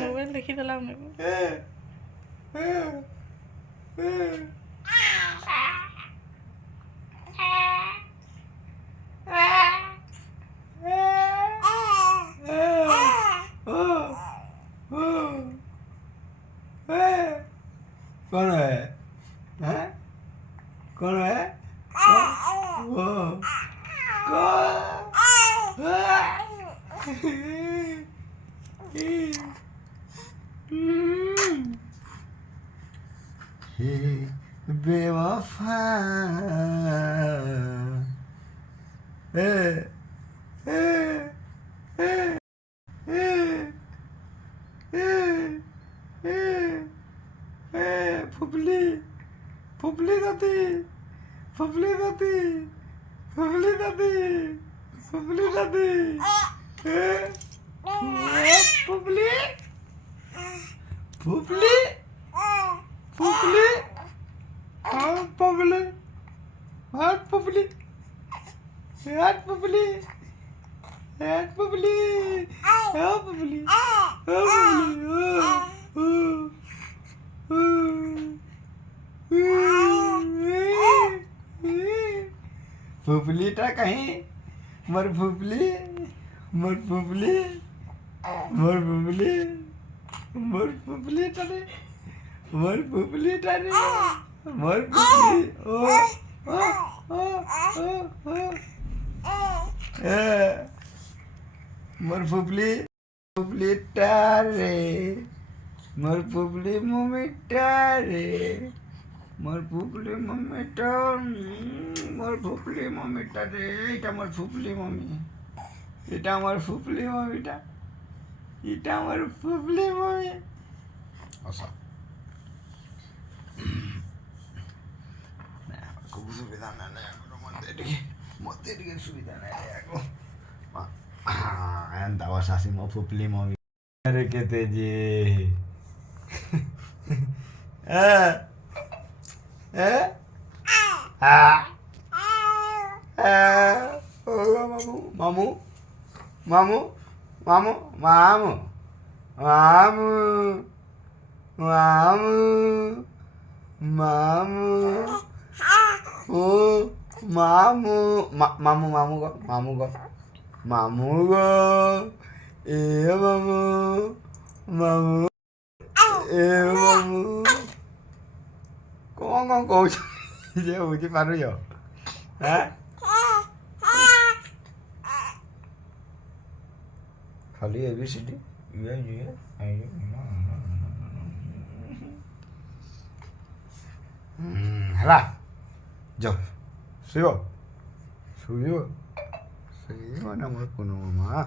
mobile দেখি পেলাম না कौन है हैं कौन है वो बेवफा फुफली फुफली दादी फुफली दादी फुफली दादी फुफली दादी फुफली फुफली फुफली हाँ फुफली हाँ फुफली हाँ फुफली हाँ फुफली हाँ फुफली हाँ फुफलीटा कहीं मर फुफली मर फुफली मर फुफली मर फुफली टारे मर फुफली टारे मर फुफली ओ मर फुफली फुफली टारे मर फुफली मम्मी टारे मोर फुफली मम्मीटा मोर फुफली मम्मीटा रे এটা আমার ফুফলি মম্মি এটা আমার ফুফলি মম্মিটা এটা আমার ফুফলি মম্মি আচ্ছা না খুব সুবিধা না না এখন মধ্যে দিকে সুবিধা নাই এখন আয়ান দাওয়া শাসি মো ফুফলি মম্মি রে কেতে যে mamu mamu mamu mamu mamu mamu mamu oh mamu mamu mamu go mamu go mamu go mamu mamu mamu con cô chứ chứ ba nó giờ hả खाली ABCD ହେଲା ଯାଅ ଶୋଇବ ଶୋଇବ ଶୋଇବ ନା ମୋର କୁନ ମାମା